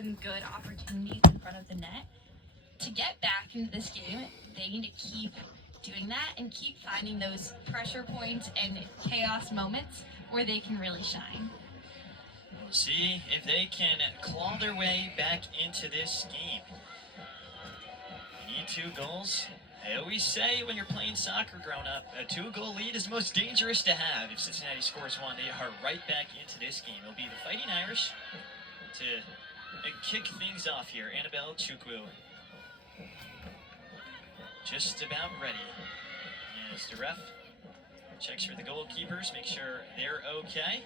some good opportunities in front of the net. To get back into this game, they need to keep doing that and keep finding those pressure points and chaos moments where they can really shine. We'll see if they can claw their way back into this game. You need 2 goals. I always say when you're playing soccer growing up, a 2-goal lead is the most dangerous to have. If Cincinnati scores 1, they are right back into this game. It'll be the Fighting Irish to kick things off here. Annabelle Chukwu just about ready. As the ref checks for the goalkeepers, make sure they're okay.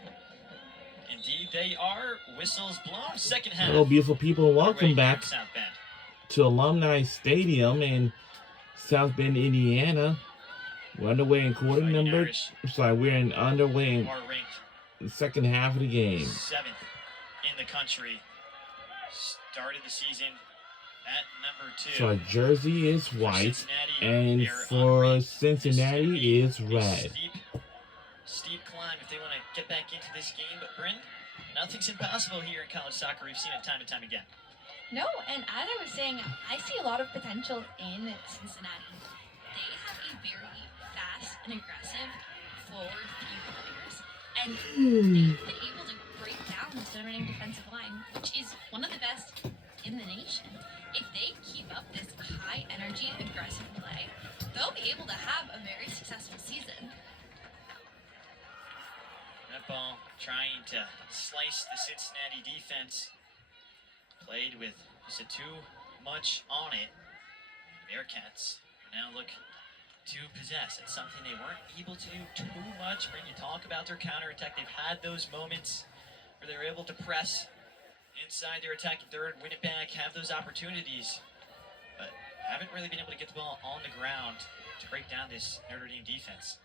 Indeed, they are. Whistles blown. Second half. Hello, beautiful people. Welcome back to Alumni Stadium in South Bend, Indiana. We're underway in quarter number. We're underway in the second half of the game. 7th in the country. Started the season at number 2. So our jersey is white, and for Cincinnati is red. Steep climb if they want to get back into this game. But Bryn, nothing's impossible here in college soccer. We've seen it time and time again. No, and as I was saying, I see a lot of potential in Cincinnati. They have a very fast and aggressive forward few players, and they've been able to break down the Notre Dame defensive line, which is one of the best in the nation. If they keep up this high energy, aggressive play, they'll be able to have a very successful season. That ball trying to slice the Cincinnati defense. Played with just too much on it. Bearcats now look to possess. It's something they weren't able to do too much. When you talk about their counterattack, they've had those moments where they were able to press inside their attacking third, win it back, have those opportunities, but haven't really been able to get the ball on the ground to break down this Notre Dame defense.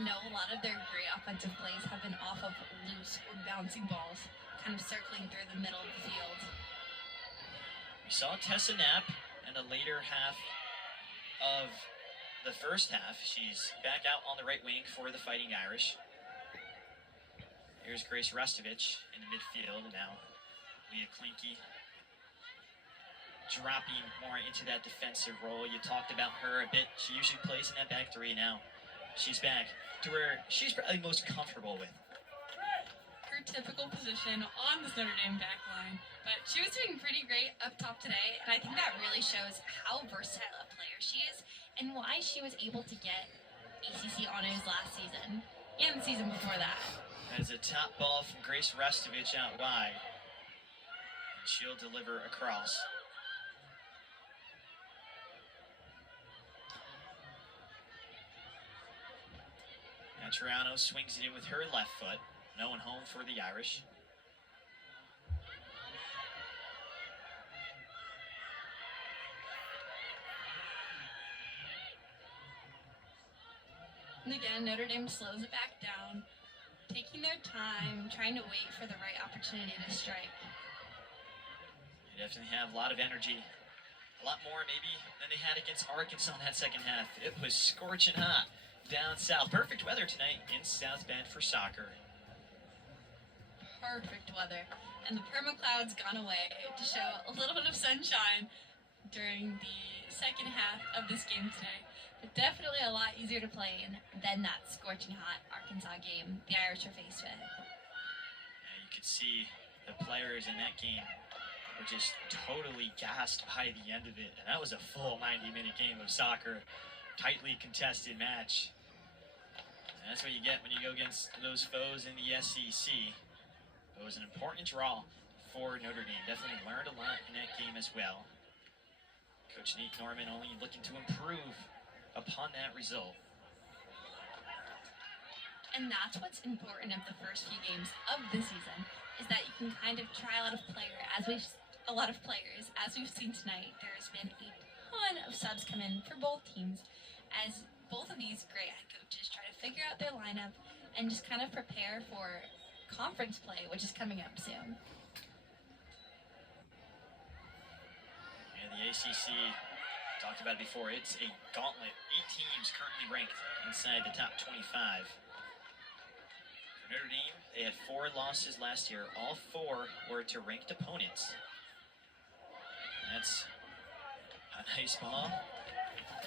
No, a lot of their great offensive plays have been off of loose or bouncing balls, kind of circling through the middle of the field. We saw Tessa Knapp in the later half of the first half. She's back out on the right wing for the Fighting Irish. Here's Grace Restovich in the midfield. Now Leah Klinke dropping more into that defensive role. You talked about her a bit. She usually plays in that back 3 now. She's back to where she's probably most comfortable with. Her typical position on the Notre Dame back line, but she was doing pretty great up top today, and I think that really shows how versatile a player she is and why she was able to get ACC honors last season and the season before that. As a top ball from Grace Restovich out wide, and she'll deliver across. Toronto swings it in with her left foot. No one home for the Irish. And again, Notre Dame slows it back down, taking their time, trying to wait for the right opportunity to strike. They definitely have a lot of energy. A lot more maybe than they had against Arkansas in that second half. It was scorching hot down south. Perfect weather tonight in South Bend for soccer. Perfect weather. And the perma-cloud's gone away to show a little bit of sunshine during the second half of this game today. But definitely a lot easier to play in than that scorching hot Arkansas game the Irish are faced with. Yeah, you could see the players in that game were just totally gassed by the end of it. And that was a full 90-minute game of soccer. Tightly contested match. And that's what you get when you go against those foes in the SEC. It was an important draw for Notre Dame. Definitely learned a lot in that game as well. Coach Nate Norman only looking to improve upon that result. And that's what's important of the first few games of the season, is that you can kind of try a lot of players. As we've seen tonight, there's been a ton of subs come in for both teams, as both of these great head coaches try to figure out their lineup and just kind of prepare for conference play, which is coming up soon. And the ACC, talked about it before, it's a gauntlet. 8 teams currently ranked inside the top 25. For Notre Dame, they had 4 losses last year. All 4 were to ranked opponents. That's a nice ball.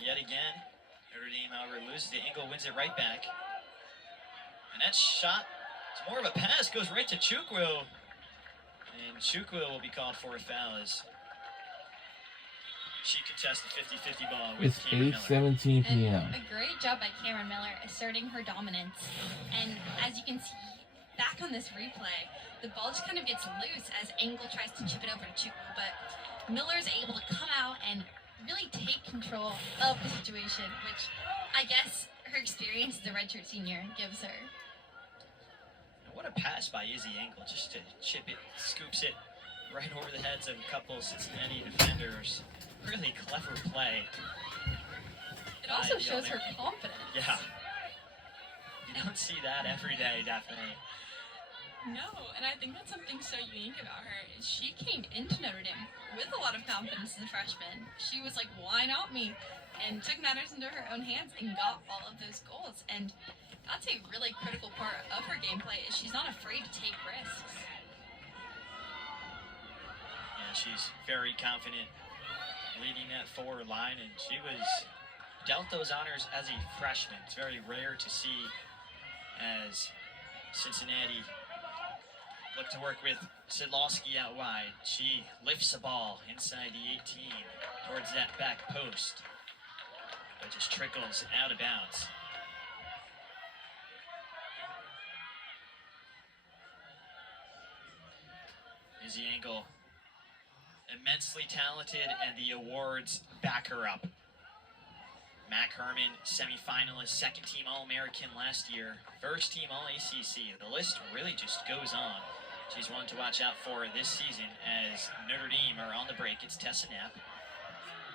Yet again, Notre Dame, however, loses it. Engel wins it right back. And that shot, it's more of a pass, goes right to Chukwu. And Chukwu will be called for a foul as she contests the 50-50 ball with Cameron Miller. It's 8:17 p.m. And a great job by Cameron Miller asserting her dominance. And as you can see back on this replay, the ball just kind of gets loose as Engel tries to chip it over to Chukwu, but Miller's able to come out and really take control of the situation, which I guess her experience as a redshirt senior gives her. And what a pass by Izzy Engel, just to chip it, scoops it right over the heads of a couple Cincinnati defenders. Really clever play. It also shows her confidence. Yeah. You don't see that every day, definitely. No, and I think that's something so unique about her. Is she came into Notre Dame with a lot of confidence as a freshman. She was like, why not me? And took matters into her own hands and got all of those goals. And that's a really critical part of her gameplay, is she's not afraid to take risks. Yeah, she's very confident leading that forward line, and she was dealt those honors as a freshman. It's very rare to see as Cincinnati look to work with Sidlowski out wide. She lifts the ball inside the 18 towards that back post, but just trickles out of bounds. Izzy Engel, immensely talented, and the awards back her up. Mac Herman, semifinalist, second team All-American last year, first team All-ACC. The list really just goes on. She's one to watch out for this season as Notre Dame are on the break. It's Tessa Knapp,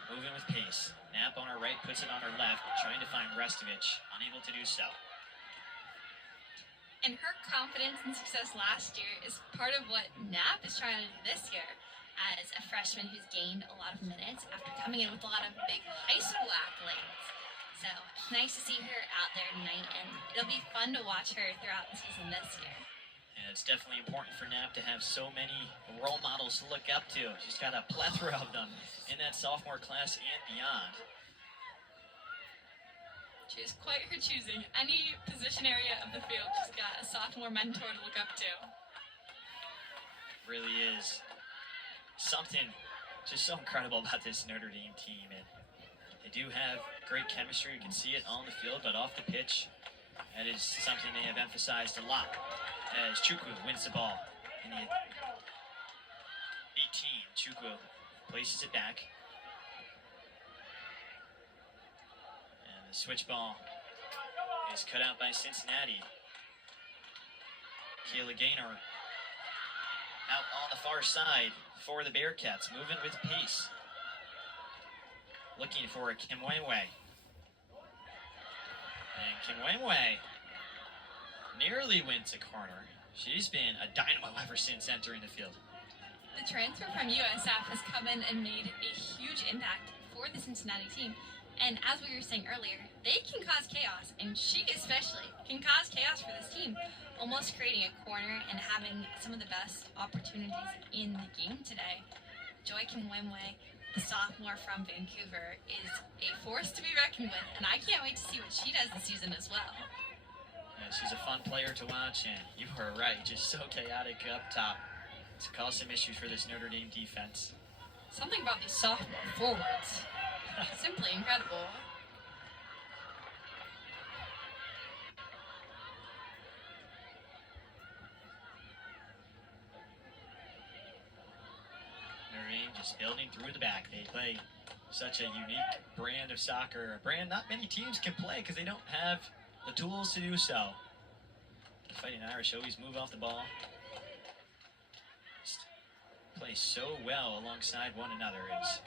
moving with pace. Knapp on her right, puts it on her left, trying to find Restovich, unable to do so. And her confidence and success last year is part of what Knapp is trying to do this year as a freshman who's gained a lot of minutes after coming in with a lot of big high school accolades. So it's nice to see her out there tonight, and it'll be fun to watch her throughout the season this year. And it's definitely important for Knapp to have so many role models to look up to. She's got a plethora of them in that sophomore class and beyond. She is quite her choosing. Any position area of the field, she's got a sophomore mentor to look up to. Really is something just so incredible about this Notre Dame team. And they do have great chemistry. You can see it on the field, but off the pitch, that is something they have emphasized a lot. As Chukwu wins the ball in the 18, Chukwu places it back. And the switch ball is cut out by Cincinnati. Kayla Gaynor out on the far side for the Bearcats, moving with pace. Looking for Kimwemwe. And Kimwemwe nearly wins a corner. She's been a dynamo ever since entering the field. The transfer from USF has come in and made a huge impact for the Cincinnati team. And as we were saying earlier, they can cause chaos, and she especially can cause chaos for this team, almost creating a corner and having some of the best opportunities in the game today. Joy Kimwemwe, the sophomore from Vancouver, is a force to be reckoned with, and I can't wait to see what she does this season as well. Yeah, she's a fun player to watch, and you are right, just so chaotic up top. It's caused some issues for this Notre Dame defense. Something about these sophomore forwards. Simply incredible. Notre Dame just building through the back. They play such a unique brand of soccer, a brand not many teams can play because they don't have the tools to do so. The Fighting Irish always move off the ball. Just play so well alongside one another. Is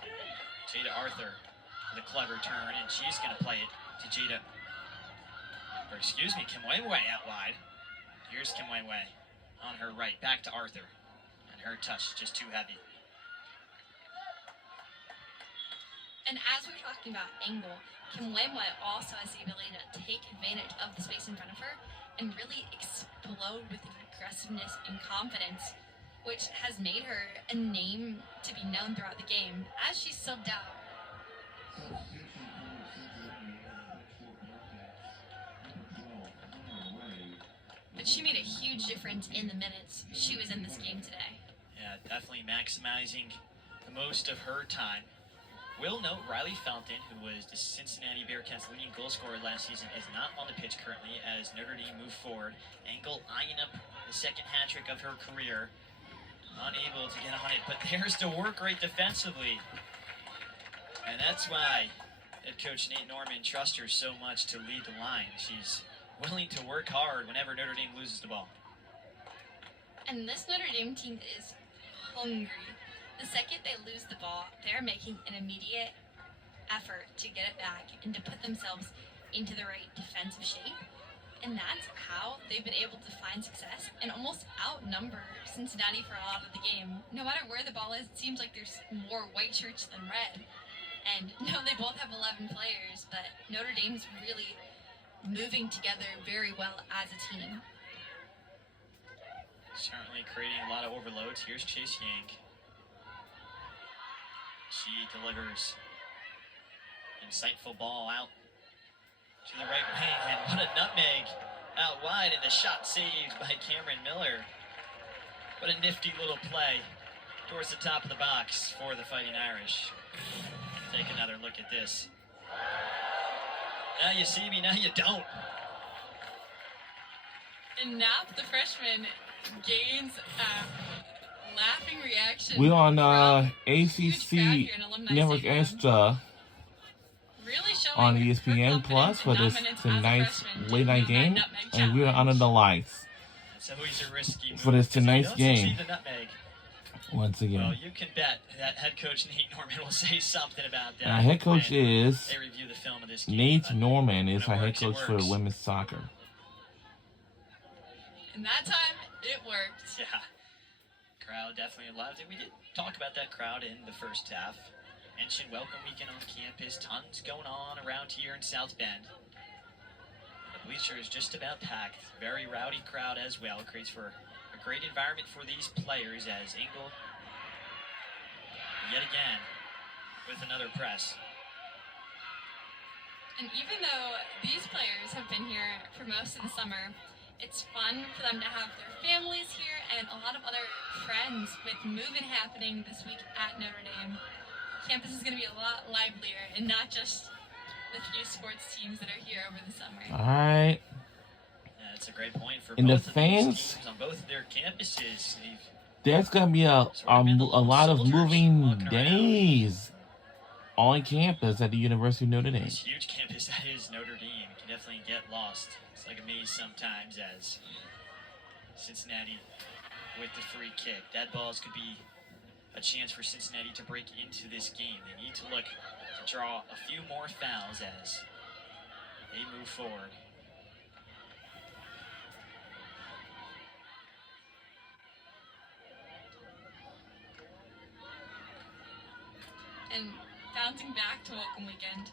Jada Arthur with a clever turn, and she's going to play it to Kimwemwe out wide. Here's Kimwemwe on her right, back to Arthur. And her touch is just too heavy. And as we were talking about Engel, Kimwemwe also has the ability to take advantage of the space in front of her and really explode with aggressiveness and confidence, which has made her a name to be known throughout the game as she's subbed out. But she made a huge difference in the minutes she was in this game today. Yeah, definitely maximizing the most of her time. Will note Riley Fountain, who was the Cincinnati Bearcats' leading goal scorer last season, is not on the pitch currently as Notre Dame move forward. Engel eyeing up the second hat trick of her career. Unable to get on it, but there's the work rate defensively. And that's why head coach Nate Norman trusts her so much to lead the line. She's willing to work hard whenever Notre Dame loses the ball. And this Notre Dame team is hungry. The second they lose the ball, they're making an immediate effort to get it back and to put themselves into the right defensive shape. And that's how they've been able to find success and almost outnumber Cincinnati for a lot of the game. No matter where the ball is, it seems like there's more white shirts than red. And no, they both have 11 players, but Notre Dame's really moving together very well as a team. Certainly creating a lot of overloads. Here's Chase Yang. She delivers insightful ball out to the right wing, and what a nutmeg out wide, and the shot saved by Cameron Miller. What a nifty little play towards the top of the box for the Fighting Irish. Take another look at this. Now you see me, now you don't. And now the freshman gains laughing reaction. We're on ACC Network Extra really on ESPN Plus for this tonight's late night game, and we're under the lights for this tonight's game. Once again, well, you can bet that head coach Nate Norman will say something about that. Our head coach is they review the film of this game, Nate Norman is our head coach for women's soccer. And that time, it worked. Yeah. Crowd definitely loved it. We did talk about that crowd in the first half. Mentioned welcome weekend on campus. Tons going on around here in South Bend. The bleacher is just about packed. Very rowdy crowd as well. Creates for a great environment for these players as Engel yet again with another press. And even though these players have been here for most of the summer, it's fun for them to have their families here and a lot of other friends with moving happening this week at Notre Dame. Campus is going to be a lot livelier and not just the few sports teams that are here over the summer. All right. Yeah, that's a great point for and both the of fans these teams on both their campuses. There's going to be a lot of moving days on campus at the University of Notre Dame. This huge campus that is Notre Dame can definitely get lost. It's like a maze sometimes as Cincinnati with the free kick. Dead balls could be a chance for Cincinnati to break into this game. They need to look to draw a few more fouls as they move forward. And bouncing back to welcome weekend,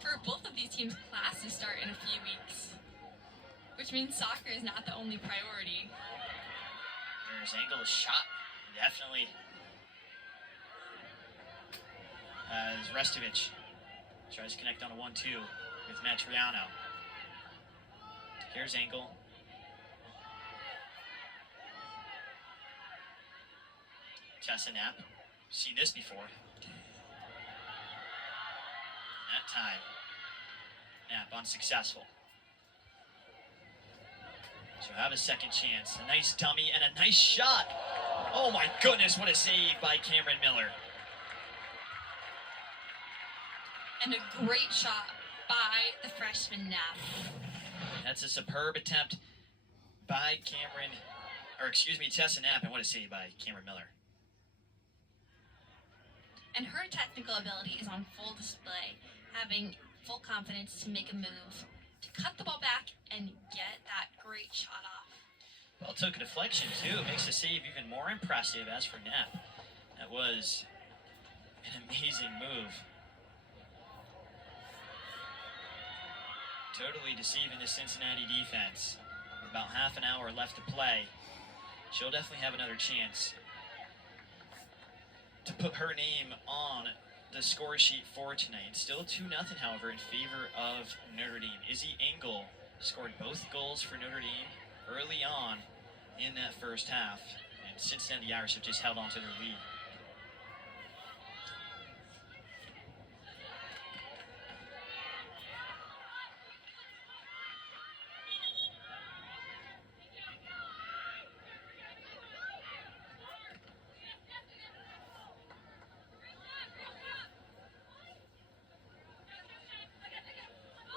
for both of these teams, classes start in a few weeks, which means soccer is not the only priority. There's Engel's shot, definitely. As Restovich tries to connect on a 1-2 with Matriano. Here's Engel. Tessa Knapp. Seen this before. That time, Knapp unsuccessful. So have a second chance. A nice dummy and a nice shot. Oh my goodness, what a save by Cameron Miller. And a great shot by the freshman Knapp. That's a superb attempt by Tessa Knapp, and what a save by Cameron Miller. And her technical ability is on full display, having full confidence to make a move, to cut the ball back and get that great shot off. Well, took a deflection too. It makes the save even more impressive. As for Knapp, that was an amazing move. Totally deceiving the Cincinnati defense. With about half an hour left to play, she'll definitely have another chance to put her name on the score sheet for tonight. Still 2-0, however, in favor of Notre Dame. Izzy Engel scored both goals for Notre Dame early on in that first half, and Cincinnati Irish have just held on to their lead.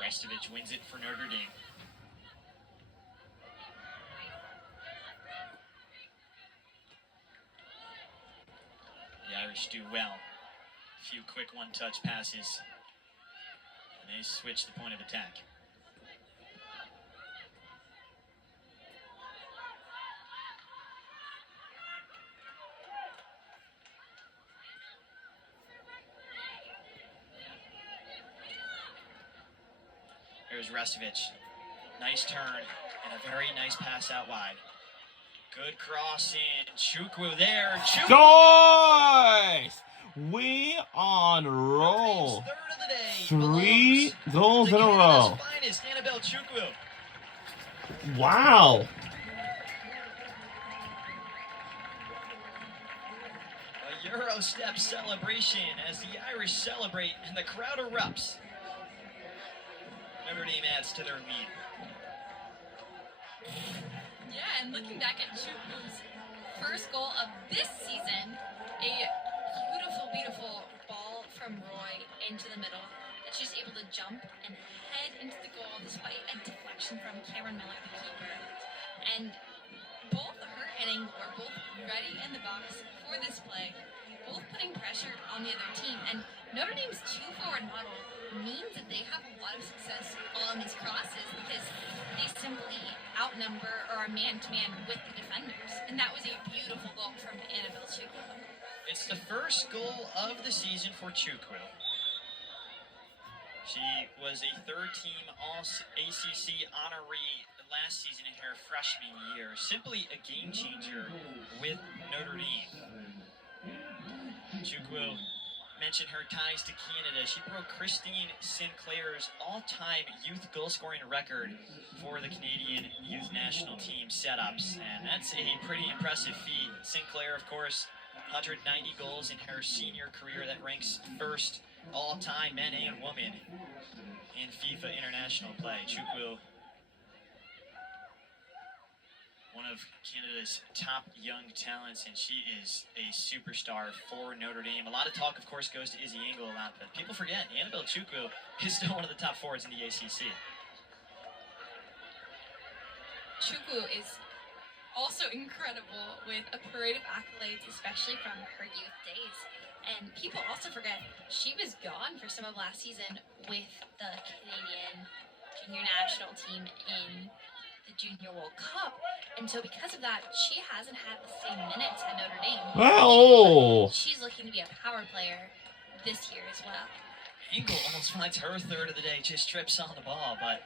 Restovich wins it for Notre Dame. The Irish do well. A few quick one-touch passes, and they switch the point of attack. Here's Restovich. Nice turn and a very nice pass out wide. Good cross in. Chukwu there. Guys, we on roll. Third of the day 3 goals in a row. Finest, Annabelle Chukwu. Wow. A Euro step celebration as the Irish celebrate and the crowd erupts. Notre Dame adds to their lead. Yeah, and looking back at Chukwu's first goal of this season, a beautiful, beautiful ball from Roy into the middle that she's able to jump and head into the goal despite a deflection from Cameron Miller, the keeper. And both her and Engel are both ready in the box for this play, both putting pressure on the other team. And Notre Dame's 2-forward model means that they have a lot of success on these crosses because they simply outnumber or are man-to-man with the defenders. And that was a beautiful goal from Annabelle Chukwu. It's the first goal of the season for Chukwu. She was a third-team All-ACC honoree last season in her freshman year. Simply a game-changer with Notre Dame. Chukwu mentioned her ties to Canada. She broke Christine Sinclair's all-time youth goal-scoring record for the Canadian youth national team setups, and that's a pretty impressive feat. Sinclair, of course, 190 goals in her senior career. That ranks first all-time men and women in FIFA international play. Chukwu, one of Canada's top young talents, and she is a superstar for Notre Dame. A lot of talk, of course, goes to Izzy Engel a lot, but people forget Annabelle Chukwu is still one of the top forwards in the ACC. Chukwu is also incredible with a parade of accolades, especially from her youth days. And people also forget she was gone for some of last season with the Canadian junior national team in the Junior World Cup. And so because of that, she hasn't had the same minutes at Notre Dame. Wow. She's looking to be a power player this year as well. Engel almost finds her third of the day, just trips on the ball, but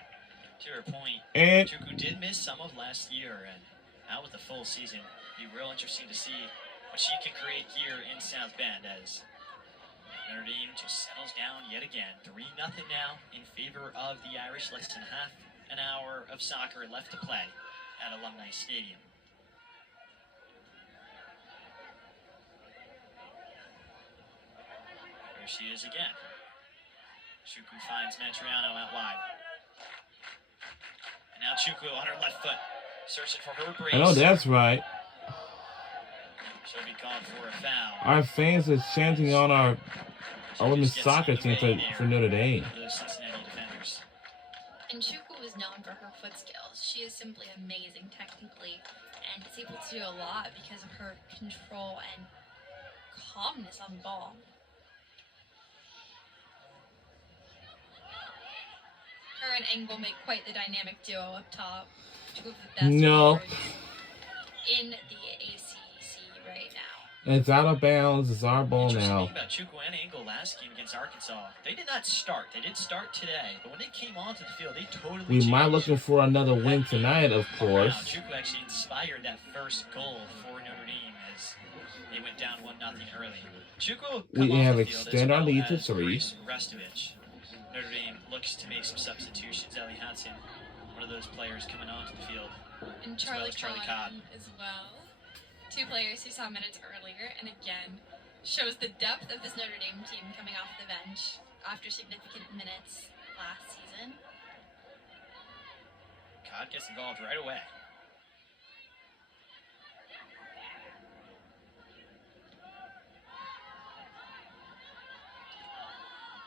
to her point, And Chukwu did miss some of last year, and now with the full season, it'll be real interesting to see what she can create here in South Bend as Notre Dame just settles down yet again. 3-0 now in favor of the Irish. Less than half an hour of soccer left to play at Alumni Stadium. There she is again. Chukwu finds Matriano out wide. And now Chukwu on her left foot, searching for her brace. I know that's right. She'll be called for a foul. Our fans are chanting on our women's soccer team for Notre Dame. Those Cincinnati defenders. And Chukwu is known for her foot skills. She is simply amazing technically and is able to do a lot because of her control and calmness on the ball. Her and Engel make quite the dynamic duo up top. Two of the best forwards in the ACC right now. It's out of bounds. It's our ball now. About Chukwu and Engel last game against Arkansas. They did not start. They did start today, but when they came onto the field, they totally We changed. might looking for another win tonight, of course. Chukwu actually inspired that first goal for Notre Dame as they went down 1-0 early. Chukwu we have extended our lead to 3. Notre Dame looks to make some substitutions. Ellie Hudson, one of those players coming onto the field. And Charlie Codd as well. 2 players who saw minutes earlier, and again, shows the depth of this Notre Dame team coming off the bench after significant minutes last season. Codd gets involved right away.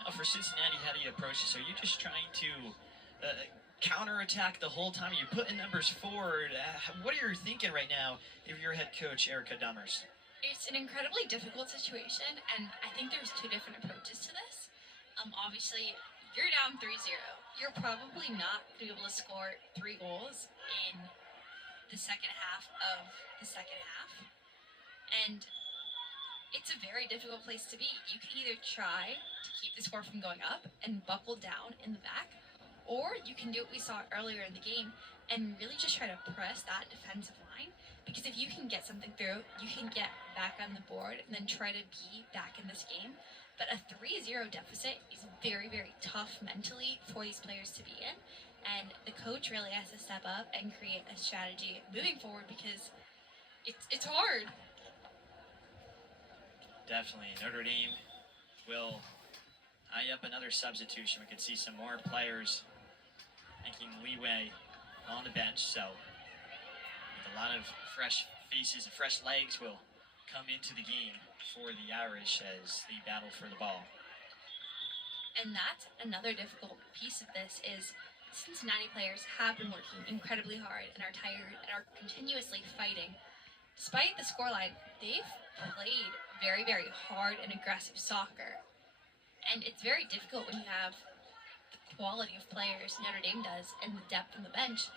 Now for Cincinnati, how do you approach this? Are you just trying to counterattack the whole time? You're putting numbers forward. What are you thinking right now if you're head coach Erica Dummers? It's an incredibly difficult situation, and I think there's 2 different approaches to this. Obviously, you're down 3-0. You're probably not going to be able to score 3 goals in the second half of the second half. And it's a very difficult place to be. You can either try to keep the score from going up and buckle down in the back, or you can do what we saw earlier in the game and really just try to press that defensive line. Because if you can get something through, you can get back on the board and then try to be back in this game. But a 3-0 deficit is very, very tough mentally for these players to be in. And the coach really has to step up and create a strategy moving forward because it's hard. Definitely. Notre Dame will eye up another substitution. We could see some more players making leeway on the bench. So a lot of fresh faces and fresh legs will come into the game for the Irish as they battle for the ball. And that's another difficult piece of this is Cincinnati players have been working incredibly hard and are tired and are continuously fighting. Despite the scoreline, they've played very, very hard and aggressive soccer. And it's very difficult when you have the quality of players Notre Dame does and the depth on the bench.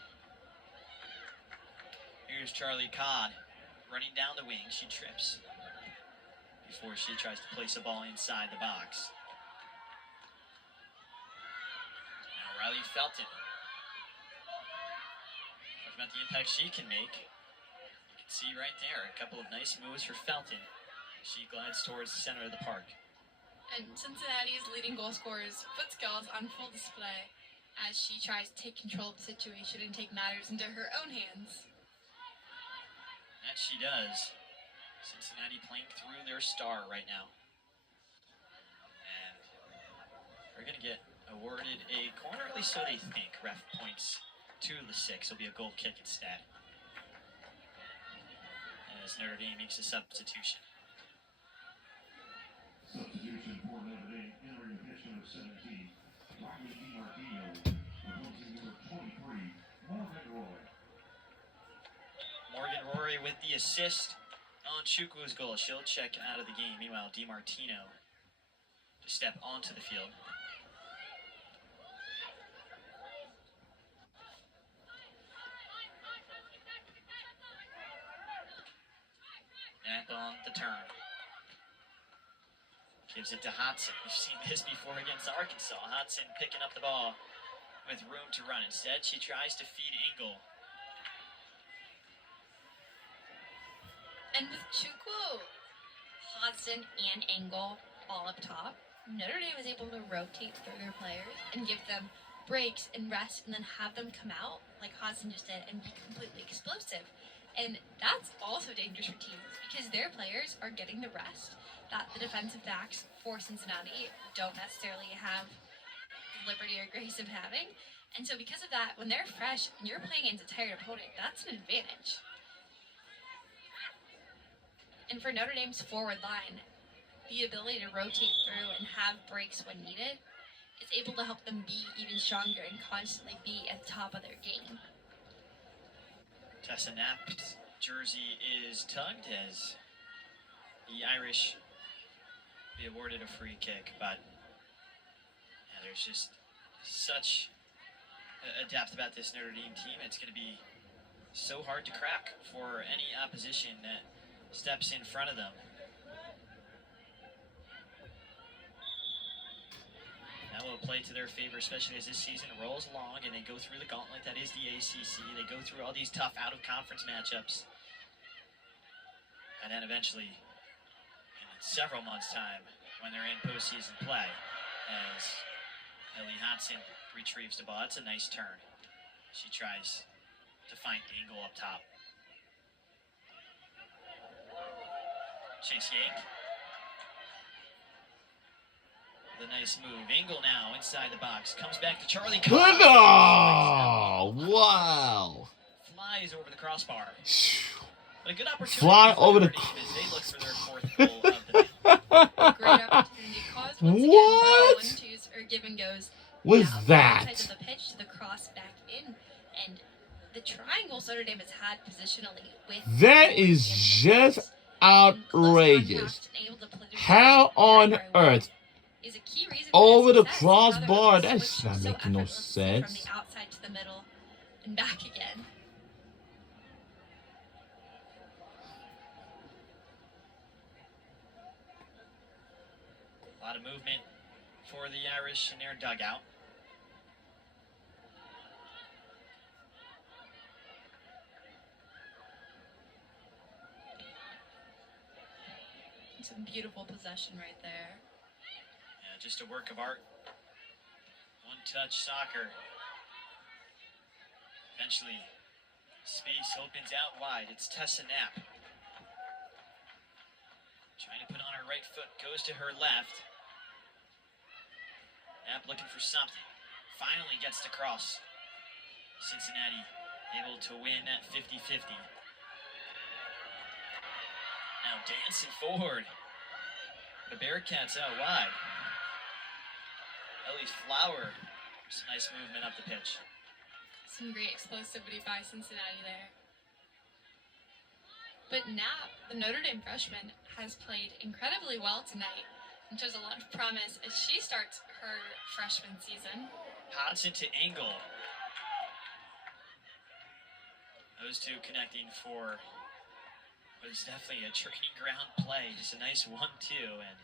Here's Charlie Codd running down the wing. She trips before she tries to place a ball inside the box. Now Riley Felton. Talking about the impact she can make. You can see right there a couple of nice moves for Felton. She glides towards the center of the park. And Cincinnati's leading goal scorer's foot skills on full display as she tries to take control of the situation and take matters into her own hands. That she does. Cincinnati playing through their star right now. And we're going to get awarded a corner, at least so they think. Ref points to the 6. It'll be a goal kick instead. As Notre Dame makes a substitution. Substitution for Notre Dame entering the pitch number 17. Rocky DiMartino replacing number 23, Morgan Roy. Morgan Rory with the assist on Chukwu's goal. She'll check out of the game. Meanwhile, DiMartino to step onto the field. Knapp on the turn. Gives it to Hodson. We've seen this before against Arkansas. Hodson picking up the ball with room to run. Instead, she tries to feed Engel. And with Chukwu, Hodson, and Engel all up top, Notre Dame was able to rotate through their players and give them breaks and rest and then have them come out like Hodson just did and be completely explosive. And that's also dangerous for teams because their players are getting the rest that the defensive backs for Cincinnati don't necessarily have the liberty or grace of having. And so because of that, when they're fresh and you're playing against a tired opponent, that's an advantage. And for Notre Dame's forward line, the ability to rotate through and have breaks when needed is able to help them be even stronger and constantly be at the top of their game. Tessa Knapp's jersey is tugged as the Irish be awarded a free kick, but there's just such a depth about this Notre Dame team. It's going to be so hard to crack for any opposition that steps in front of them. That will play to their favor, especially as this season rolls along and they go through the gauntlet that is the ACC. They go through all these tough out-of-conference matchups. And then eventually, in several months' time, when they're in postseason play, as Ellie Hodson retrieves the ball. That's a nice turn. She tries to find Engel up top. Chase Yank. The nice move. Engel now inside the box. Comes back to Charlie. Good. Oh, wow. Flies over the crossbar. But a good opportunity. Fly over the. As they look for their fourth goal of the night. Great opportunity caused once again. What? 1-2s or give and goes. What's Now, that? outside of the pitch to the cross back in, and the triangle Notre Dame has had positionally with. That is just outrageous. How on earth? Is a key reason Over the success. crossbar? Another That's switch not so making no effortlessly sense. From the outside to the middle and back again. A lot of movement for the Irish in their dugout. Some beautiful possession right there. Yeah, just a work of art. One-touch soccer. Eventually, space opens out wide. It's Tessa Knapp. Trying to put on her right foot, goes to her left. Knapp looking for something. Finally gets to cross. Cincinnati able to win at 50-50. Now dancing forward. The Bearcats out wide. Ellie Flower. Some nice movement up the pitch. Some great explosivity by Cincinnati there. But Knapp, the Notre Dame freshman, has played incredibly well tonight and shows a lot of promise as she starts her freshman season. Hodson to Engel. Those two connecting for what is definitely a training ground play. Just a nice 1-2. And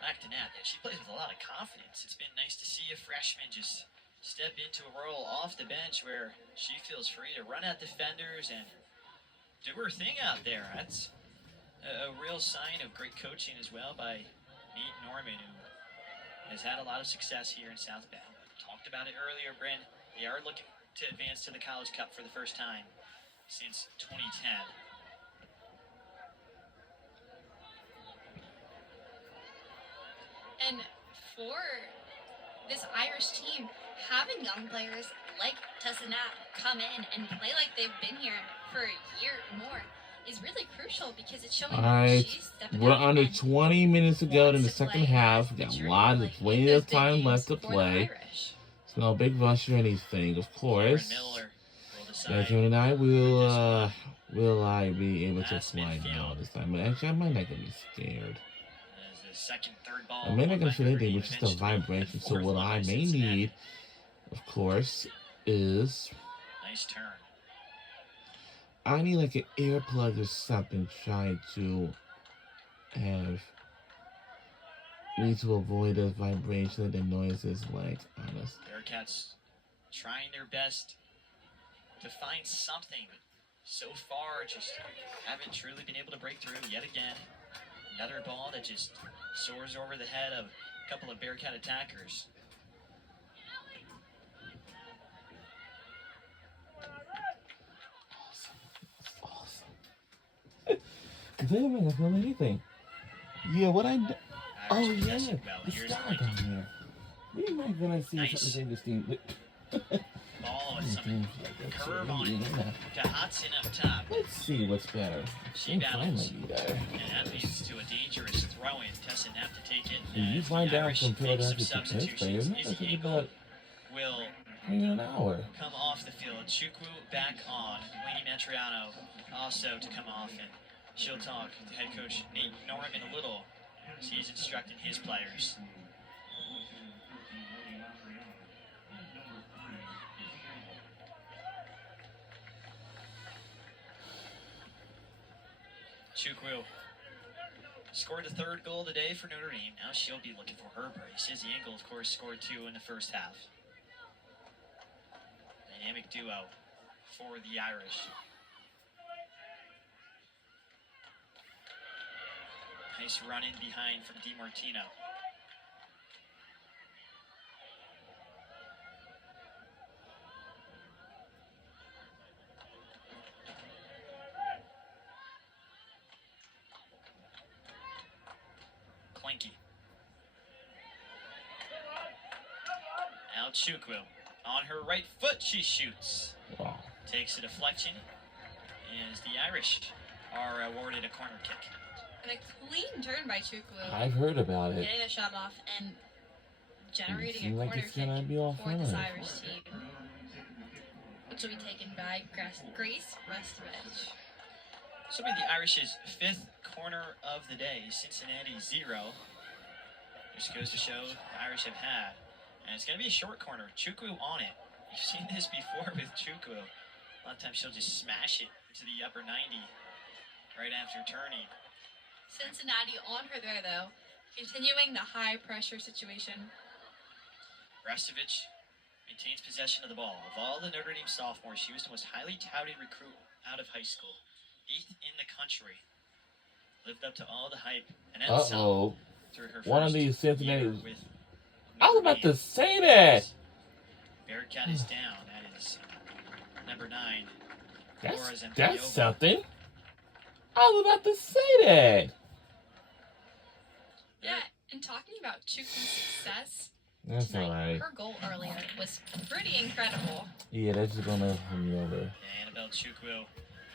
back to Knapp. She plays with a lot of confidence. It's been nice to see a freshman just step into a role off the bench where she feels free to run at defenders and do her thing out there. That's a real sign of great coaching as well by Nate Norman, who has had a lot of success here in South Bend. Talked about it earlier, Bryn. They are looking to advance to the College Cup for the first time since 2010. And for this Irish team, having young players like Tessa Knapp come in and play like they've been here for a year or more is really crucial because it's showing Alright, she's stepping we're up under and 20 minutes to go in the wants to second play half. as We got mature, lots like, of plenty in of those big time games left to for the play. Irish. It's no big rush or anything, of course. Miller will decide. Jim and I will I be able to That's fly midfield. now this time? But actually, I might not gonna be scared. As the second, third ball. I may not won gonna by feel anything, Green, but just a eventually vibration. So fourth what one I by may Cincinnati. need, of course, is Nice turn. I need like an earplug or something. Try to have. Need to avoid the vibration and the noises. Like honest. Bearcats trying their best to find something, but so far just haven't truly been able to break through yet again. Another ball that just soars over the head of a couple of Bearcat attackers. Awesome. Cause I didn't feel anything. Yeah, what I. Oh Irish yeah, possession well. the Here's star Lincoln. down here. We might gonna see Nice. something interesting. Ball with some curve on it to Hodson up top. Let's see what's better. She I'm fine battles. might be better. And that leads to a dangerous throw-in. Tessa Knapp to take it. So you as find the out Irish from make some Philadelphia to substitutions. Pittsburgh, it's Izzy about Engel will an hour. come off the field. Chukwu back on. Winnie Matriano also to come off, and she'll talk to head coach Nate Norman a little as he's instructing his players. Chukwu scored the third goal today for Notre Dame. Now she'll be looking for her brace. Izzy Engel, of course, scored 2 in the first half. Dynamic duo for the Irish. Nice run in behind from DiMartino. Clanky. Now Chukwu. On her right foot, she shoots. Wow. Takes a deflection. As the Irish are awarded a corner kick. And a clean turn by Chukwu. I've heard about it. Getting a shot off and generating a Seems like corner it's gonna kick be all for this fine. Irish team. Which will be taken by Grace Restovich. This will be the Irish's 5th corner of the day. Cincinnati 0. Just goes to show the Irish have had. And it's going to be a short corner. Chukwu on it. You've seen this before with Chukwu. A lot of times she'll just smash it into the upper 90 right after turning. Cincinnati on her there, though. Continuing the high-pressure situation. Restovich maintains possession of the ball. Of all the Notre Dame sophomores, she was the most highly touted recruit out of high school. 8th in the country. Lived up to all the hype. And then some through her One of first these Cincinnati. year with I was about to say that. Bearcat is down. That is number 9. That's something. I was about to say that. Yeah, and talking about Chukwu's success, That's alright. her goal earlier was pretty incredible. Yeah, that's just gonna put me over. Annabelle Chukwu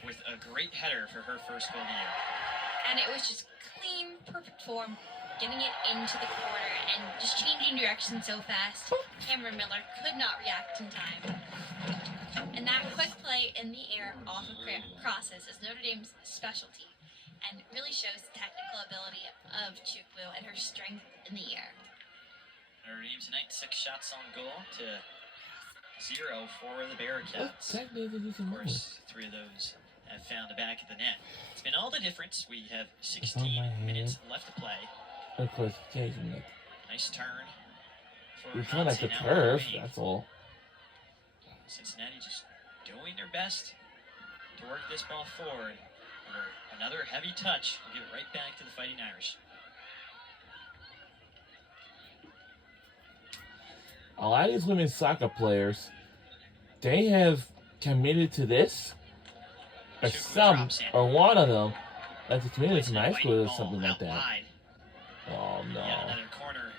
with a great header for her first goal of the year. And it was just clean, perfect form, getting it into the corner and just changing direction so fast. Cameron Miller could not react in time. And that quick play in the air off of crosses is Notre Dame's specialty and really shows the technical ability of Chukwu and her strength in the air. Notre Dame tonight, 6 shots on goal to 0 for the Bearcats. Of course, 3 of those have found the back of the net. It's been all the difference. We have 16 minutes left to play. Of course, changing it. Nice turn. We're trying like the turf, that's all. Cincinnati just doing their best to work this ball forward. Another heavy touch. We'll give it right back to the Fighting Irish. A lot of these women's soccer players, they have committed to this. Or some, or one of them, like the community from high school or something like that. Oh no. Yet another corner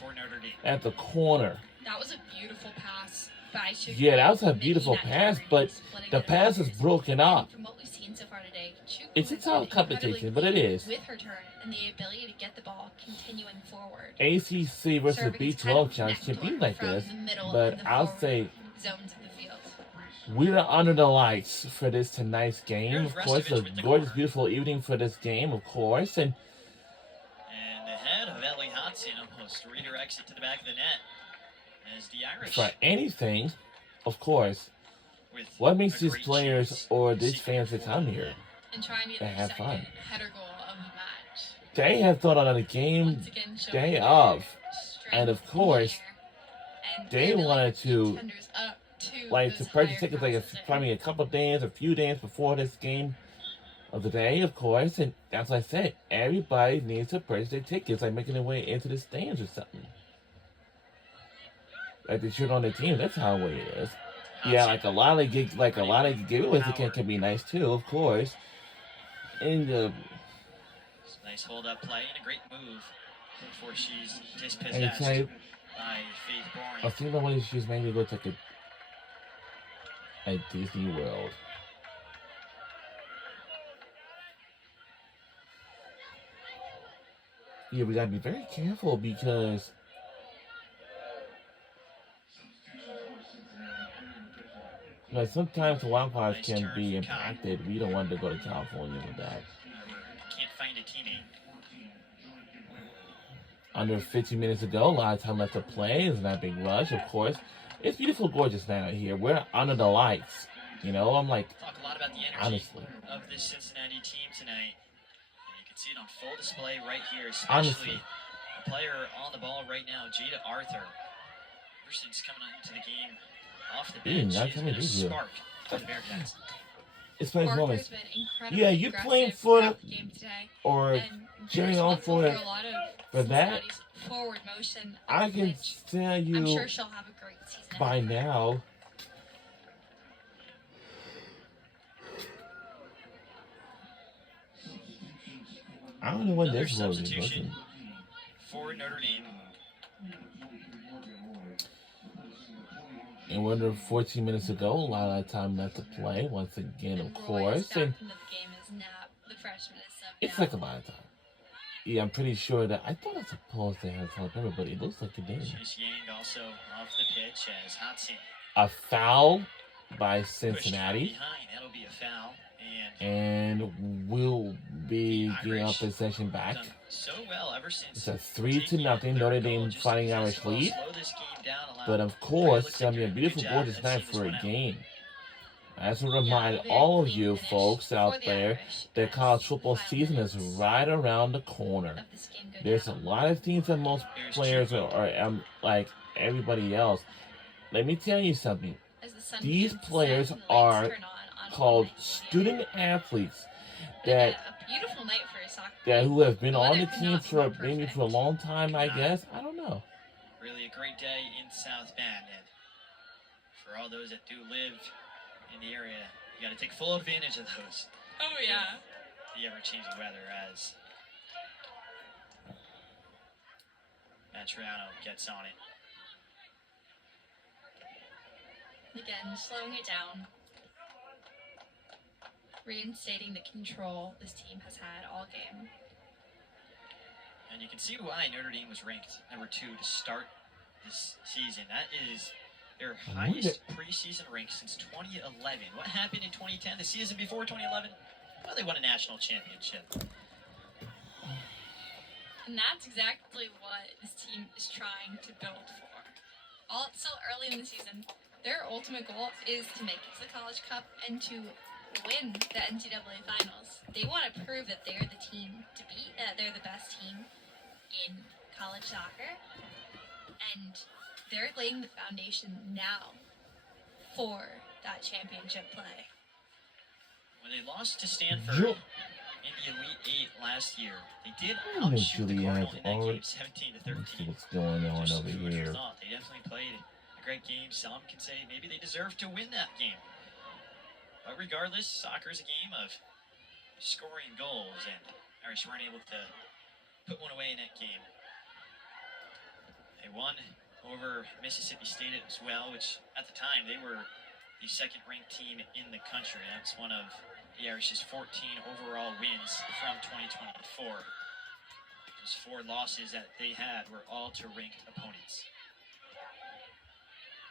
for Notre Dame. At the corner. That was a beautiful pass by Chukwu. Yeah, that was a beautiful pass, but the pass is broken up. From what we've seen so far today, Chukwu It's a tough competition, but it is. with her turn and the ability to get the ball continuing forward. ACC versus Serving B12 challenge can be like from this, the middle but and the I'll forward say zones of the field. we're under the lights for this tonight's game. Here's Of course, a Restovich with the gorgeous, corner. beautiful evening for this game, of course, and And the head of Ellie Hodson almost redirects it to the back of the net. As the Irish for anything, of course, with what makes a these great players chance or to these seek fans to a come goal. here? And trying to get They their have second fun. header goal of the match. They have thought on the game Once again, showing day their of, strength and of in the course, air. And they really wanted to, defenders up to like, to those purchase higher tickets like crosses. probably a couple days, a few days before this game of the day, of course, and as I said, everybody needs to purchase their tickets, like making their way into the stands or something. Like they should on their team, that's how it is. Yeah, like a lot of giveaways can be nice too, of course. And Nice hold-up play and a great move before she's and dispossessed tell you, by Faith I Bourne. was thinking about when she's maybe go to like a Disney World. Yeah, we gotta be very careful because sometimes the wild cards can be impacted. We don't want to go to California with that. Can't find a teammate. Under 15 minutes ago, a lot of time left to play. It's not a big rush, of course. It's beautiful, gorgeous now here. We're under the lights. You know, I'm like, Talk a lot about the energy honestly. of this Cincinnati team tonight. And you can see it on full display right here, Honestly. especially a player on the ball right now, Jada Arthur. Ever since coming into the game off the bench, That's she's been a spark for the Bearcats. It's playing moments. Arthur's been incredibly Yeah, you playing aggressive for throughout the game today, or and cheering on responsible for for it a lot of for that. Cincinnati's forward motion. I can tell I'm you sure she'll have a great season by ahead. now. I don't know what Another this was. substitution for Notre Dame. And we're under 14 minutes ago. A lot of time left to play. Once again, of course. And it's like a lot of time. Yeah, I'm pretty sure that I thought I was supposed to have Alabama, but it looks like it didn't. Chase Yang also off the pitch as Hudson. A foul by Cincinnati. Behind. That'll be a foul. And we'll be getting our possession back. So well ever since it's a 3-0 Notre Dame Fighting Irish lead. But of course, it's going to be a beautiful, gorgeous night for a game. I just want to remind all of you folks out there that college football season is right around the corner. There's a lot of things that most players are like everybody else. Let me tell you something. These players are called student athletes that who have been on the team for maybe for a long time, I guess. I don't know. Really a great day in South Bend, and for all those that do live in the area, you got to take full advantage of those. Oh yeah. The ever-changing weather as Matriano gets on it. Again, slowing it down. Reinstating the control this team has had all game. And you can see why Notre Dame was ranked number 2 to start this season. That is their highest preseason rank since 2011. What happened in 2010, the season before 2011? Well, they won a national championship. And that's exactly what this team is trying to build for. All it's still early in the season. Their ultimate goal is to make it to the College Cup and to win the NCAA finals. They want to prove that they're the team to beat, that they're the best team in college soccer, and they're laying the foundation now for that championship play. When they lost to Stanford in the Elite 8 last year, they did outshoot the Cardinal in that game 17-13. What's going on over here? They definitely played a great game. Some can say maybe they deserve to win that game. But regardless, soccer is a game of scoring goals, and Irish weren't able to put one away in that game. They won over Mississippi State as well, which at the time they were the second-ranked team in the country. That's one of the Irish's 14 overall wins from 2024. Those 4 losses that they had were all to ranked opponents.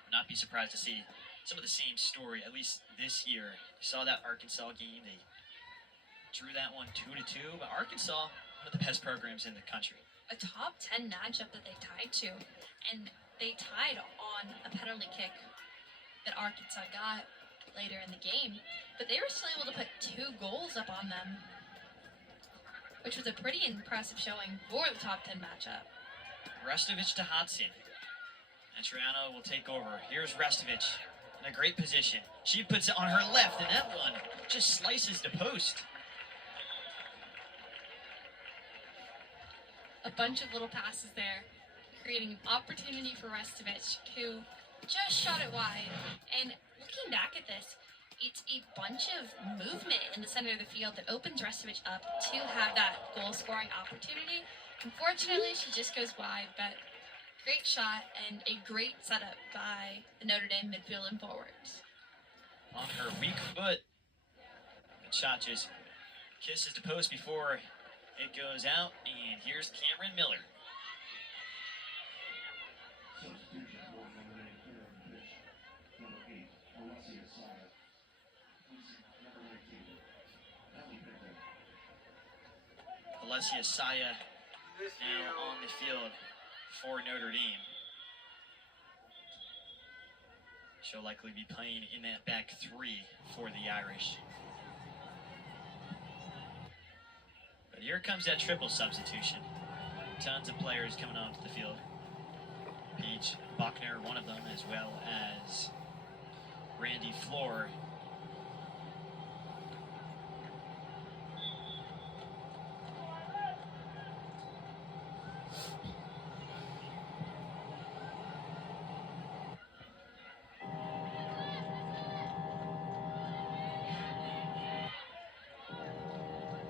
Would not be surprised to see some of the same story, at least this year. You saw that Arkansas game. They drew that one 2-2, but Arkansas, one of the best programs in the country. A top 10 matchup that they tied to, and they tied on a penalty kick that Arkansas got later in the game, but they were still able to put 2 goals up on them, which was a pretty impressive showing for the top 10 matchup. Restovich to Hodson. Matriano will take over. Here's Restovich in a great position. She puts it on her left, and that one just slices the post. A bunch of little passes there, creating an opportunity for Restovich, who just shot it wide. And looking back at this, it's a bunch of movement in the center of the field that opens Restovich up to have that goal-scoring opportunity. Unfortunately, she just goes wide, but great shot and a great setup by the Notre Dame midfield and forwards. On her weak foot, the shot just kisses the post before it goes out, and here's Cameron Miller. Alessia Saya now on the field for Notre Dame. She'll likely be playing in that back 3 for the Irish. But Here comes that triple substitution. Tons of players coming onto the field. Paige Buckner, one of them, as well as Randy Floor.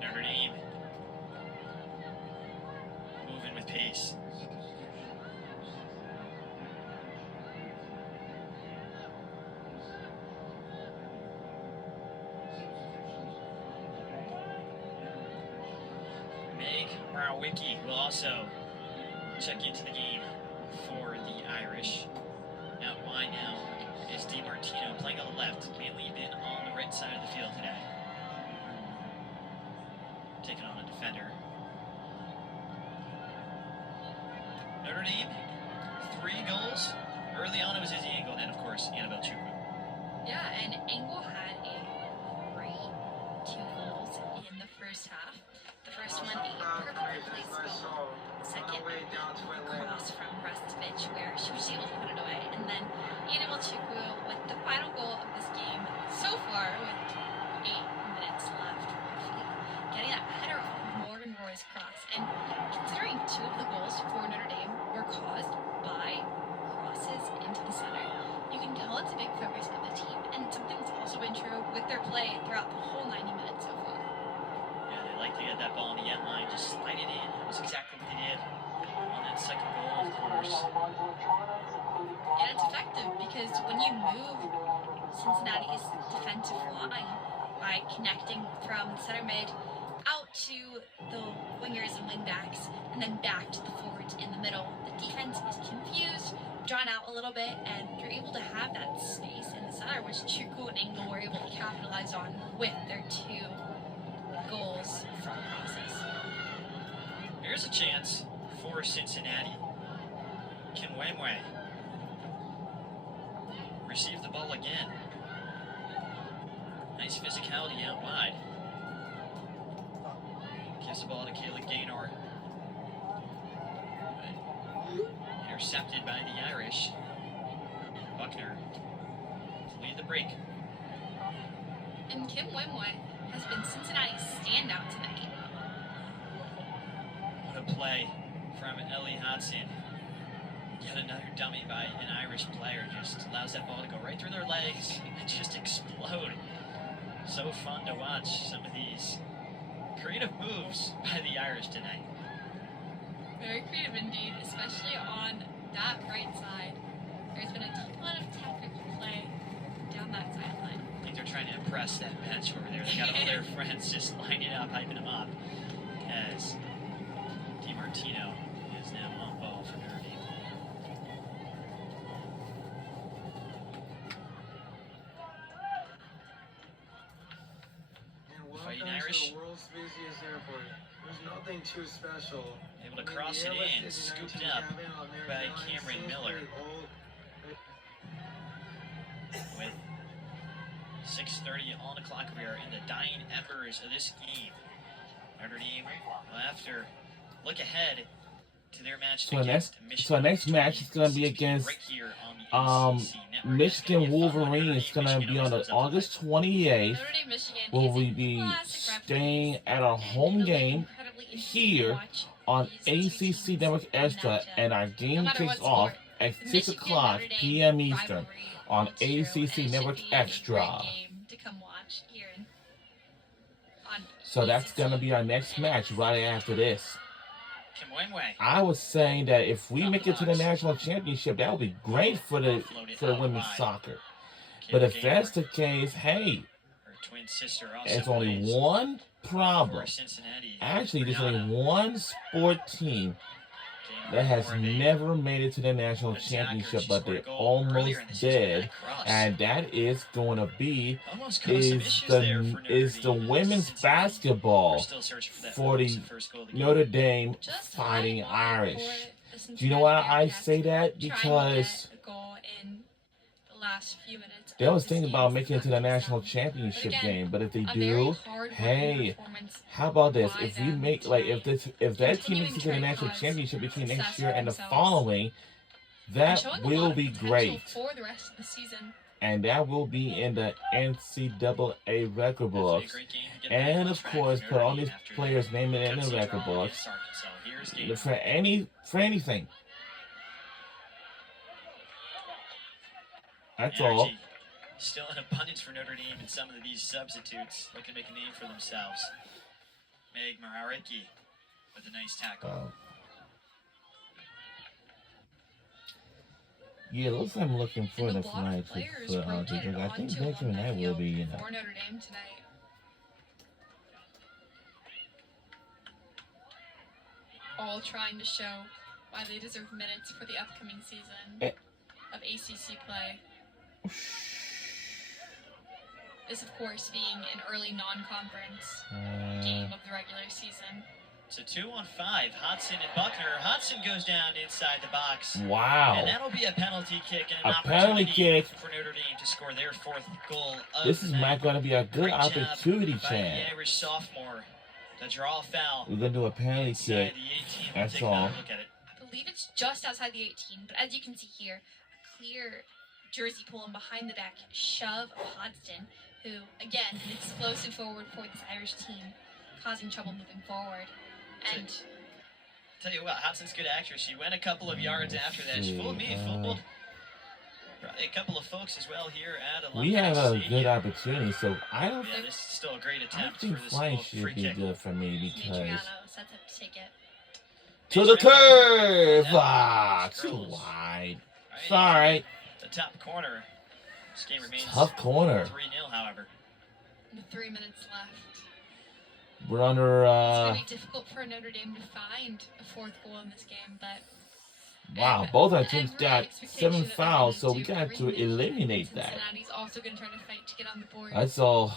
Notre Dame moving with pace. Meg Morawicki will also check into the game for the Irish. Out wide now is DiMartino playing on the left, mainly been on the right side of the field today. Taking on a defender. Notre Dame, 3 goals. Early on it was Izzy Engel, and then of course Annabelle Chukwu. Yeah, and Engel had a great 2 goals in the first half. The first one, a perfectly placed goal. Second, cross from Restovich, where she was able to put it away. And then Annabelle Chukwu with the final goal of this game so far, with 8 minutes left, roughly, getting that header off Morgan Roy's cross. And considering 2 of the goals for Notre Dame were caused by crosses into the center, you can tell it's a big focus of the team. And something's also been true with their play throughout the whole 90 minutes so far. Yeah, they like to get that ball on the end line, just slide it in. That was exactly what they did on that second goal, of course. And it's effective because when you move Cincinnati's defensive line by connecting from center mid out to the wingers and wingbacks and then back to the forwards in the middle, the defense is confused, drawn out a little bit, and you're able to have that space in the center, which Chukwu and Engel were able to capitalize on with their 2 goals from crosses. Here's a chance for Cincinnati. Kimwemwe receive the ball again. Nice physicality out wide. Gives the ball to Kayla Gaynor. Intercepted by the Irish. Buckner to lead the break. And Kimwemwe has been Cincinnati's standout tonight. What a play from Ellie Hodson. Yet another dummy by an Irish player. Just allows that ball to go right through their legs and just explode. So fun to watch some of these creative moves by the Irish tonight. Very creative indeed, especially on that right side. There's been a ton of technical play down that sideline. I think they're trying to impress that bench over there. They got all their friends just lining up, hyping them up, as DiMartino is now on ball for Notre Dame. Fighting Irish. The world's busiest airport. There's nothing too special. Able to cross it in, scooped up by Cameron Miller. With 6:30 on the clock, we are in the dying embers of this game. Notre Dame will have to look ahead to their match against Michigan. So our next match is going to be against right here on the ACC Network. Michigan Wolverine. It's going to be on the August 28th. Notre Dame, Michigan Will is we a be classic staying reference, at our and home it'll be game incredibly interesting to here watch on these two ACC teams Network in Extra, matchup. and our game No matter kicks what off sport, at the 6 Michigan o'clock Notre Dame p.m. Eastern rivalry on holds true, and ACC it should Network be a Extra. great game to come watch here on So that's ACC. going to be our next match right after this. Kimwemwe. I was saying that if we make it to the national championship, that would be great for the women's soccer. But if that's the case, hey, Her twin sister also there's only plays one problem. for Cincinnati. Actually, there's only Brianna. one sport team that has never made it to the national championship, but they're almost dead, and that is going to be is the women's basketball for the Notre Dame Just Fighting high mark Irish. for the Do you know why I Cincinnati say that? Bearcats, trying to Because get a goal in the last few minutes. They always think about making making it to the national championship game, but if they do, hey, how about this? If we make if that team makes it to the national championship between next year and the following, that will be great. For the rest of the season. And that will be in the NCAA record books. And of course, put all these players' names in the record books for anything. That's all. Still in abundance for Notre Dame and some of these substitutes looking to make a name for themselves. Meg Marariki with a nice tackle. Yeah, looks like I'm looking for the flag to put on because I think Benjamin that will be, for Notre Dame tonight. All trying to show why they deserve minutes for the upcoming season of ACC play. This, of course, being an early non-conference game of the regular season. It's a 2-on-5. Hodson and Buckner. Hodson goes down inside the box. Wow. And that'll be a penalty kick and an penalty kick for Notre Dame to score their 4th goal of This is not going to be a good opportunity, Chad. The Irish sophomore to draw a foul. We're going to do a penalty kick. The 18. That's all. Look at it. I believe it's just outside the 18, but as you can see here, a clear jersey pull in behind the back shove of Hodgson, who, again, an explosive forward for this Irish team, causing trouble moving forward. And tell you what, Hodson's good accuracy. Went a couple of yards after that. She fooled me, fooled probably a couple of folks as well here at Alumni We have a Stadium. good opportunity, so I don't Yeah, this is still a great I attempt think for this flying free should be kick. good for me because Adriano sets up to take it. to the curve, Scrolls. too wide. Right, It's all right. The top corner. This game remains Tough corner. 3-0, however. With 3 minutes left. We're under. It's going to be difficult for Notre Dame to find a 4th goal in this game, but Wow, both our teams every got expectation 7 that they're fouls, gonna so we do got to everything eliminate that. Cincinnati's also going to try to fight to get on the board. That's all.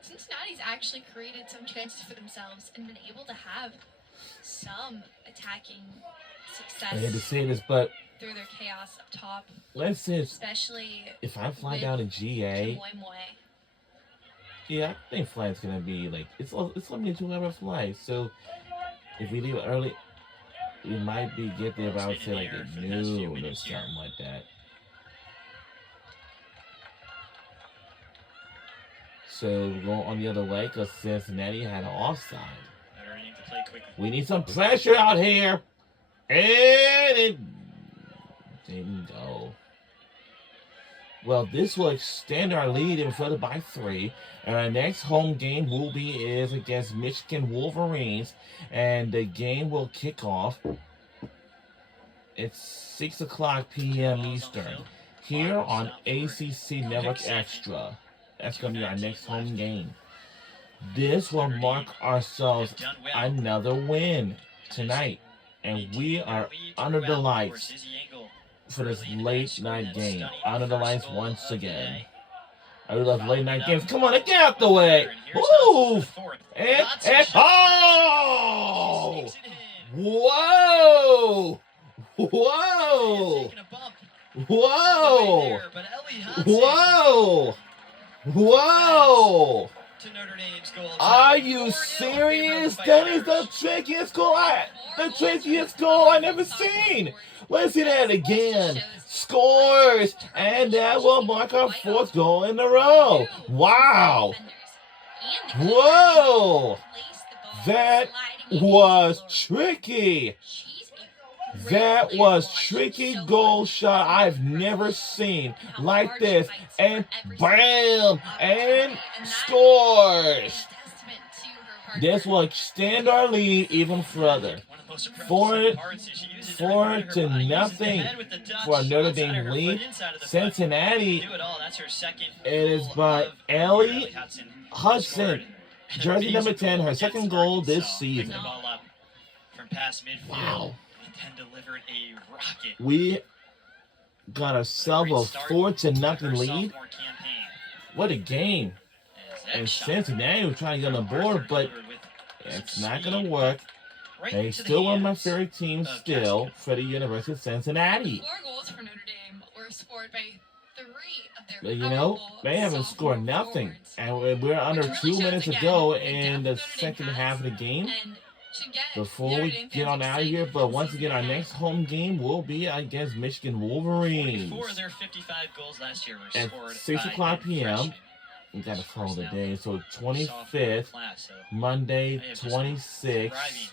Cincinnati's actually created some chances for themselves and been able to have some attacking success I hate to say this, but through their chaos up top, let's say especially if I fly with down to GA, Chimoy. yeah, I think flight's gonna be like it's limited to 2-hour flight. So if we leave early, we might get there about say like at noon or something like that. So we're going on the other way because Cincinnati had an offside. Better need to play quickly. We need some pressure out here, and it didn't go. Well, this will extend our lead even further by 3. And our next home game is against Michigan Wolverines. And the game will kick off. It's 6 o'clock p.m. Eastern. Here on ACC Network Extra. That's going to be our next home game. This will mark ourselves another win tonight. And we are under the lights for this late night game. Under the lights once again. I love late night games. Come on, get out the way. Move. And oh! Whoa! Whoa! Whoa! Whoa! Whoa! Are you serious? That is the trickiest goal I've never seen. Let's see that again. Scores, and that will mark our 4th goal in a row. Wow. Whoa. That was tricky. That was tricky goal shot I've never seen like this. And bam, and scores. This will extend our lead even further. 4-0 for a Notre Dame lead. Cincinnati, it is by Ellie Hudson, jersey number 10, her 2nd goal this season. Wow. We got ourselves a 4-0 lead. What a game. And Cincinnati was trying to get on the board, but it's not going to work. They still are my favorite team still for the University of Cincinnati. 4 goals for Notre Dame were outscored by 3 of their But, you know, powerful they haven't sophomore scored nothing. forwards. And we're under Which 2 really shows minutes to again go the in the depth Notre Dame second has half of the game and should get before Notre we Dame get fans on out of here. excited But for the once season again, our ahead. next home game will be against Michigan Wolverines 44 of their 55 goals last year were at scored 6 by o'clock p.m. freshmen. We got to follow the Now, day. So sophomore 25th, class, so Monday, they have just 26th, thriving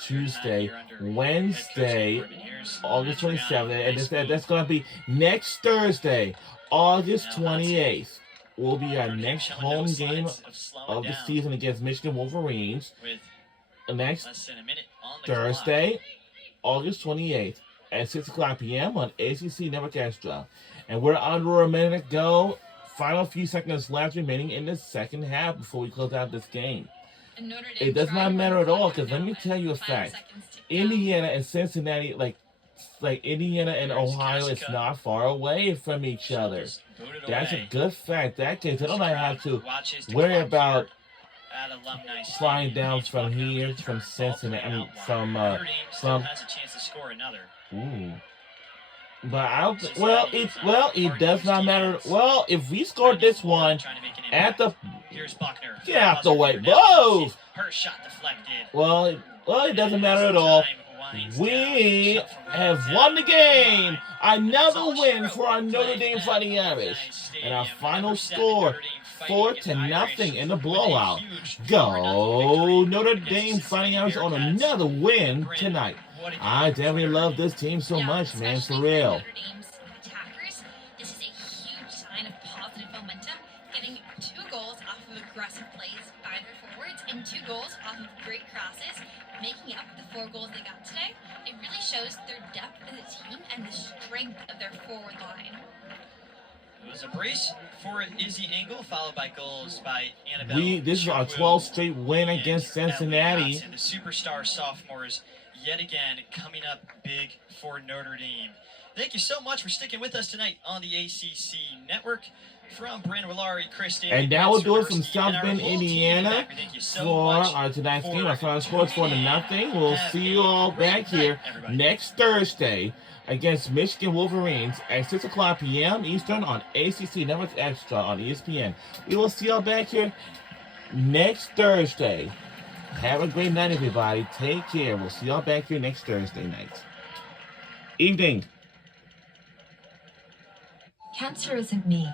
Tuesday, here under head coach Wednesday, Corbin. Here's August Adriani, 27th, and high that's school. going to be next Thursday, August Now, hot take. 28th. Will be our Notre Dame next showing no home game signs of slowing of the down season against Michigan Wolverines. with Next less than a minute on the Thursday, August 28th at 6 o'clock p.m. on ACC Network Extra. And we're under a minute to go. Final few seconds left remaining in the second half before we close out this game. And Notre Dame It does tried not to matter run at all, the clock because let out me now tell you a with 5 fact. seconds to go. Indiana and Cincinnati, like Indiana and There's Ohio, it's Jessica. not far away from each She'll other. just boot it That's a away. good fact. That case, I don't This have crowd to watches the worry clock about here at Alumni flying Stadium. down Each from buck over here, the from turn. Ball Cincinnati, played I mean, out wide. from, Notre Dame still from, has a chance to score another. ooh. But I don't. Cincinnati is It hard does nosed not matter. defense. Well, if we scored this one Trying to make an at the, impact. Here's Buckner. get out the Buzzer way, beater now. move. Her shot deflected. Well, it doesn't And matter as at all. time winds We down, shot from have down won the the game. line. Another That's all win she for our wrote. Notre Played Dame at Fighting Alumni Irish. Stadium. And our final Number 7, score, Notre Dame fighting 4-0 in the with a blowout. huge 4-0 Go victory Notre against the Dame Fighting Irish on Cincinnati Bearcats. another win Grin, tonight. what a game I for definitely Notre love Dame. this team so Yeah, much, man, for especially real. Notre Dame's attackers, this is a huge sign of positive momentum, getting 2 goals off of aggressive plays by their forwards and 2 goals off of great crosses, making up the 4 goals they got today. It really shows their depth as a team and the strength of their forward line. It was a brace for Izzy Engel, followed by goals by Annabelle. This is our Chukwu 12th straight win and against Ellie Cincinnati. Hudson. The superstar sophomores, yet again, coming up big for Notre Dame. Thank you so much for sticking with us tonight on the ACC Network. From Brandon Willari, Chris Daly, And that will do it from University, and South our Bend, whole team Indiana back. We thank you so for much our tonight's for game. Our final score is 4-0. We'll Have see you a all great back here night, everybody. next Thursday against Michigan Wolverines at 6 o'clock p.m. Eastern on ACC Network Extra on ESPN. We will see y'all back here next Thursday. Have a great night, everybody. Take care. We'll see y'all back here next Thursday night. Evening. Cancer isn't me.